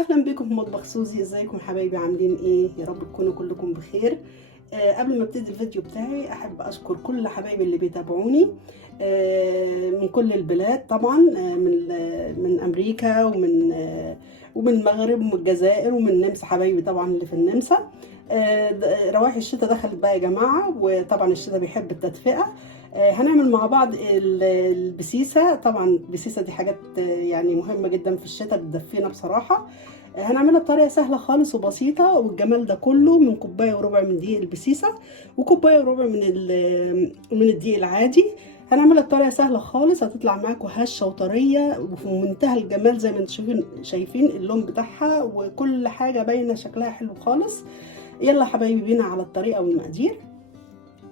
اهلا بكم في مطبخ سوزي. ازيكم يا حبايبي؟ عاملين ايه؟ يا رب تكونوا كلكم بخير. قبل ما ابتدي الفيديو بتاعي احب اشكر كل حبايبي اللي بيتابعوني من كل البلاد طبعا، من امريكا ومن المغرب ومن الجزائر ومن النمسا، حبايبي طبعا اللي في النمسا. روايح الشتاء دخلت بقى يا جماعه، وطبعا الشتاء بيحب التدفئه. هنعمل مع بعض البسيسه. طبعا البسيسه دي حاجات يعني مهمه جدا في الشتاء، بتدفينا بصراحه. هنعملها بطريقه سهله خالص وبسيطه، والجمال ده كله من كوبايه وربع من دقيق البسيسه وكوبايه وربع من الدقيق العادي. هنعملها بطريقه سهله خالص، هتطلع معاكم هشه وطريه وفي منتهى الجمال زي ما انتم شايفين اللون بتاعها وكل حاجه باينه، شكلها حلو خالص. يلا حبايبي بينا على الطريقه والمقادير.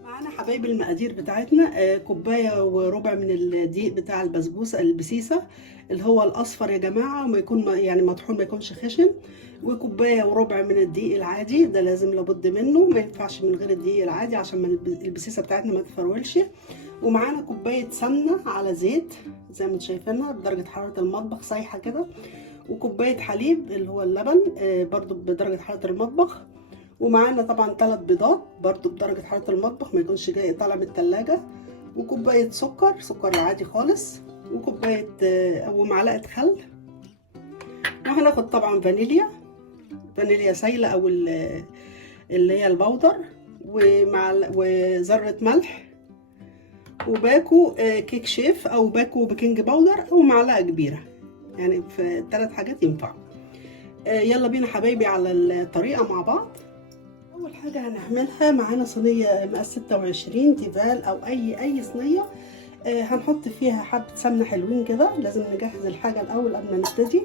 معانا حبايبي المقادير بتاعتنا كوبايه وربع من الدقيق بتاع البسبوسه البسيسه اللي هو الاصفر يا جماعه، وما يكون يعني مطحون، ما يكونش خشن. وكوبايه وربع من الدقيق العادي، ده لازم لابد منه، ما ينفعش من غير الدقيق العادي عشان البسيسه بتاعتنا ما تفرولش. ومعانا كوبايه سمنه على زيت زي ما انتم شايفينها بدرجه حراره المطبخ سايحه كده، وكوبايه حليب اللي هو اللبن برضو بدرجه حراره المطبخ. ومعانا طبعا 3 بيضات برضو بدرجة حرارة المطبخ، ما يكونش جاي طالع من التلاجة. وكوباية سكر العادي خالص، وكوباية ومعلقة خل. وهناخد طبعا فانيليا سايلة او اللي هي البودر، وذرة ملح، وباكو كيك شيف او باكو بيكنج باودر، او معلقة كبيرة، يعني في 3 حاجات ينفعوا. يلا بينا حبايبي على الطريقة مع بعض. اول حاجه هنعملها معانا صينيه مقاس 26 تيفال او اي صينيه. هنحط فيها حبه سمنه حلوين كده. لازم نجهز الحاجه الاول قبل ما نبتدي.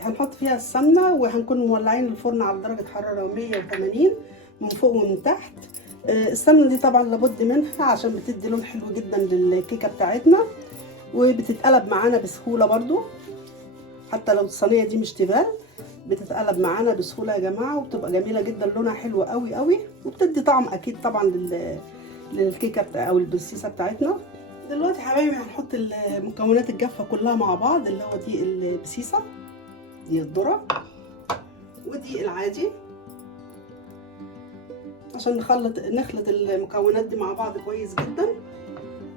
هنحط فيها السمنه، وهنكون مولعين الفرن على درجه حراره 180 من فوق ومن تحت. السمنه دي طبعا لابد منها عشان بتدي لون حلو جدا للكيكه بتاعتنا، وبتتقلب معانا بسهوله برضو. حتى لو الصينيه دي مش تيفال بتتقلب معانا بسهوله يا جماعه، وبتبقى جميله جدا، لونها حلو قوي قوي، وبتدي طعم اكيد طبعا للكيكه او البسيسه بتاعتنا. دلوقتي حبايبي هنحط المكونات الجافه كلها مع بعض، اللي هو دي البسيسه، دي الذره، ودي العادي، عشان نخلط المكونات دي مع بعض كويس جدا.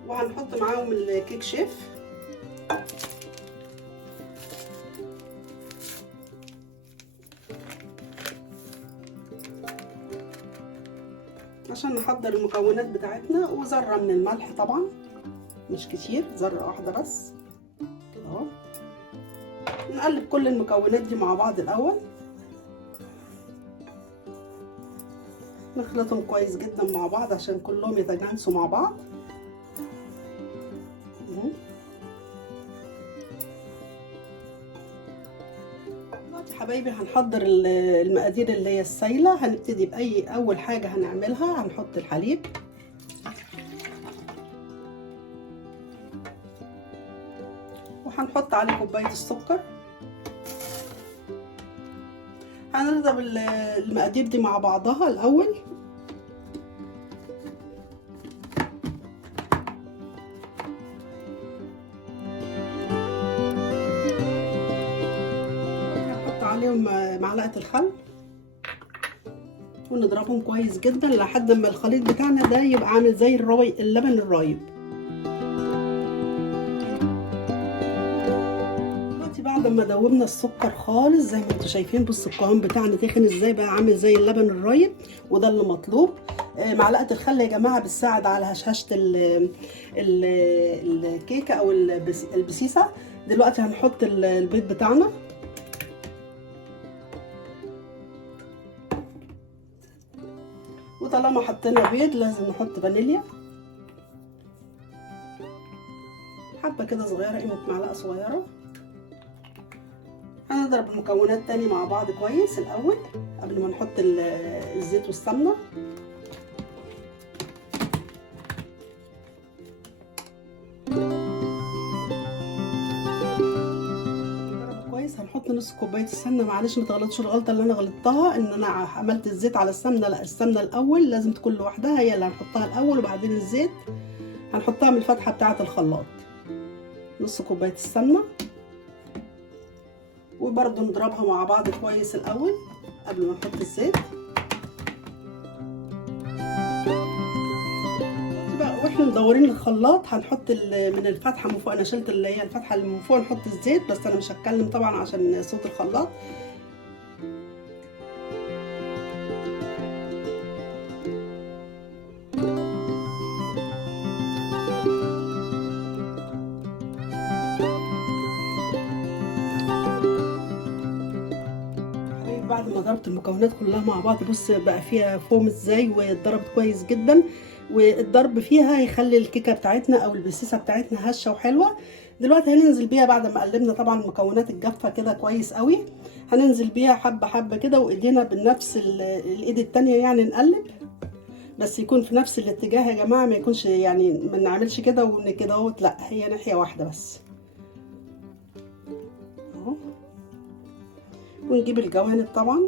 وهنحط معاهم الكيك شيف، عشان نحضر المكونات بتاعتنا. وذره من الملح طبعا، مش كتير، ذره واحده بس كده اهو. نقلب كل المكونات دي مع بعض الاول، نخلطهم كويس جدا مع بعض عشان كلهم يتجانسوا مع بعض. دلوقتي حبايبي هنحضر المقادير اللي هي السايله. هنبتدي اول حاجه هنعملها، هنحط الحليب، وهنحط عليه كوبايه السكر. هنضرب المقادير دي مع بعضها الاول. هنحط عليهم معلقه الخل، ونضربهم كويس جدا لحد ما الخليط بتاعنا ده يبقى عامل زي اللبن الرايب. دلوقتي بعد ما دوبنا السكر خالص زي ما انتم شايفين، بصوا القوام بتاعنا تخن ازاي، بقى عامل زي اللبن الرايب، وده اللي مطلوب. معلقه الخل يا جماعه بتساعد على هشاشه الكيكه او البسيسه. دلوقتي هنحط البيض بتاعنا، وطالما حطينا بيض لازم نحط فانيليا حبه كده صغيره، قيمه معلقه صغيره. هنضرب المكونات تاني مع بعض كويس الاول قبل ما نحط الزيت والسمنه. كويس. هنحط نص كوبايه السمنه. معلش ما تغلطش الغلطه اللي انا غلطتها، ان انا عملت الزيت على السمنه. لا، السمنه الاول لازم تكون لوحدها، هي اللي هنحطها الاول، وبعدين الزيت هنحطها من الفتحه بتاعه الخلاط. نص كوبايه السمنه، وبرده نضربها مع بعض كويس الاول قبل ما نحط الزيت. واحنا مدورين الخلاط هنحط من الفتحه من فوق، انا شلت اللي هي الفتحه اللي من فوق، نحط الزيت، بس انا مش هتكلم طبعا عشان صوت الخلاط. بعد ما ضربت المكونات كلها مع بعض، بص بقى فيها فوم ازاي، واتضربت كويس جدا، والضرب فيها هيخلي الكيكه بتاعتنا او البسيسه بتاعتنا هشه وحلوه. دلوقتي هننزل بيها بعد ما قلبنا طبعا المكونات الجافه كده كويس قوي، هننزل بيها حبه حبه كده، وايدينا بنفس الايد التانيه يعني نقلب، بس يكون في نفس الاتجاه يا جماعه، ما يكونش يعني ما نعملش كده وكده اهوت، لا هي ناحيه واحده بس اهو. ونجيب الجوانب طبعا،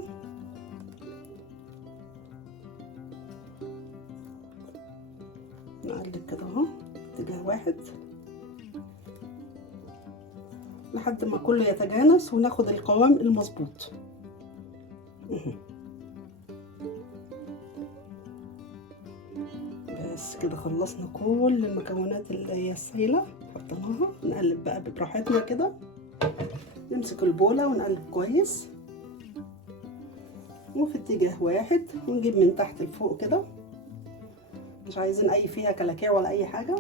نقلب كده اهو اتجاه واحد لحد ما كله يتجانس، وناخد القوام المظبوط. بس كده خلصنا كل المكونات اللي هي السايله، حطيناها. نقلب بقى براحتنا كده، نمسك البوله ونقلب كويس وفي اتجاه واحد، ونجيب من تحت لفوق كده، مش عايزين اي فيها كلاكيع ولا اي حاجه.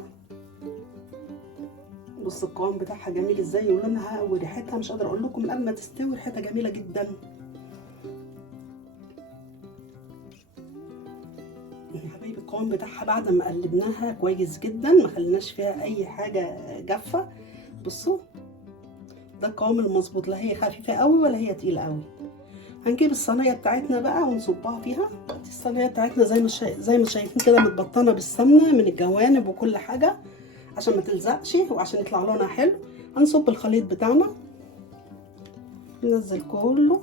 بص القوام بتاعها جميل ازاي، ولونها وريحتها مش قادره اقول لكم، من قبل ما تستوي ريحتها جميله جدا. يا حبايبي القوام بتاعها بعد ما قلبناها كويس جدا، ما خليناش فيها اي حاجه جافه، بصوا ده القوام المظبوط، لا هي خفيفه قوي ولا هي تقيله قوي. هنجيب الصينيه بتاعتنا بقى ونصبها فيها. الصينيه بتاعتنا زي ما شايفين كده متبطنه بالسمنه من الجوانب وكل حاجه عشان ما تلزقش وعشان يطلع لونها حلو. هنصب الخليط بتاعنا، ننزل كله.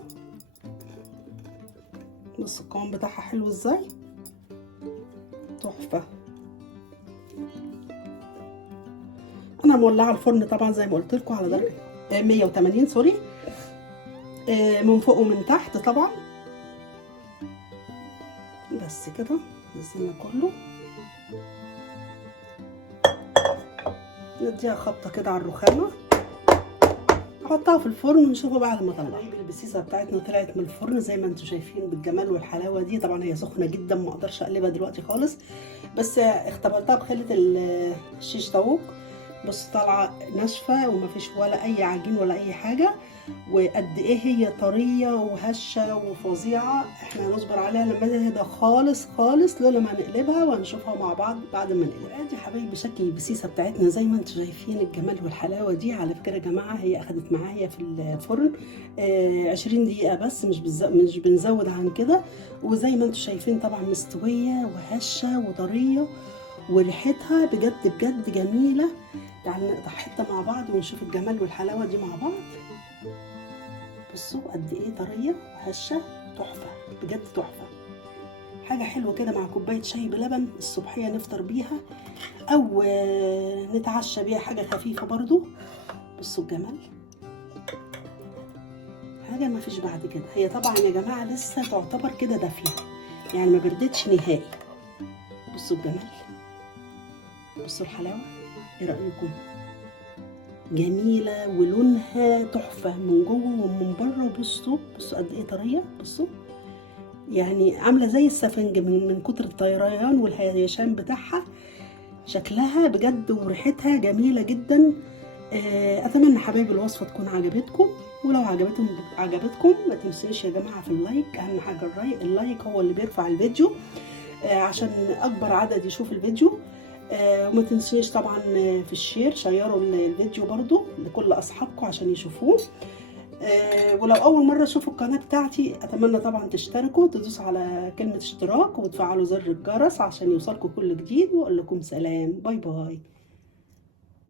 بص القوام بتاعها حلو ازاي، تحفه. انا مولعه الفرن طبعا زي ما قلت لكم على درجه 180 سوري، من فوق ومن تحت طبعا. بس كده نزلنا كله، نديها خبطه كده على الرخامه، احطها في الفرن ونشوفها بعد ما اطلعها. البسيسه بتاعتنا طلعت من الفرن زي ما انتم شايفين بالجمال والحلاوه دي. طبعا هي سخنه جدا، ما اقدرش اقلبها دلوقتي خالص، بس اختبرتها بخله الشيش طاووق. بص طالعه ناشفه ومفيش ولا اي عجين ولا اي حاجه، وقد ايه هي طريه وهشه وفظيعه. احنا هنصبر عليها لما تهدى خالص خالص لما نقلبها، وهنشوفها مع بعض بعد ما نقلب. ادي حبايبي شكل البسيسه بتاعتنا زي ما انتم شايفين الجمال والحلاوه دي. على فكره يا جماعه هي اخدت معايا في الفرن 20 دقيقه بس، مش بنزود عن كده. وزي ما انتم شايفين طبعا مستويه وهشه وطريه، وريحتها بجد بجد جميله. تعالوا نقطع حته مع بعض ونشوف الجمال والحلاوه دي مع بعض. بصوا قد ايه طريه وهشه، تحفه بجد تحفه. حاجه حلوه كده مع كوبايه شاي بلبن الصبحيه نفطر بيها، او نتعشى بيها، حاجه خفيفه برضو. بصوا الجمال، حاجه ما فيش بعد كده. هي طبعا يا جماعه لسه تعتبر كده دافيه، يعني ما بردتش نهائي. بصوا الجمال، بصوا الحلاوه، ايه رايكم؟ جميله ولونها تحفه من جوه ومن بره. بصوا قد ايه طريه، بصوا يعني عامله زي السفنج من كتر الطيران والهيشان بتاعها. شكلها بجد وريحتها جميله جدا. اتمنى حبايبي الوصفه تكون عجبتكم، ولو عجبتكم ما تنسوش يا جماعه في اللايك. اهم حاجه اللايك هو اللي بيرفع الفيديو عشان اكبر عدد يشوف الفيديو. وما تنسوش طبعا في الشير، شيروا الفيديو برضو لكل اصحابكم عشان يشوفوه. ولو اول مره تشوفوا القناه بتاعتي اتمنى طبعا تشتركوا، تدوسوا على كلمه اشتراك وتفعلوا زر الجرس عشان يوصلكم كل جديد. واقول لكم سلام، باي باي.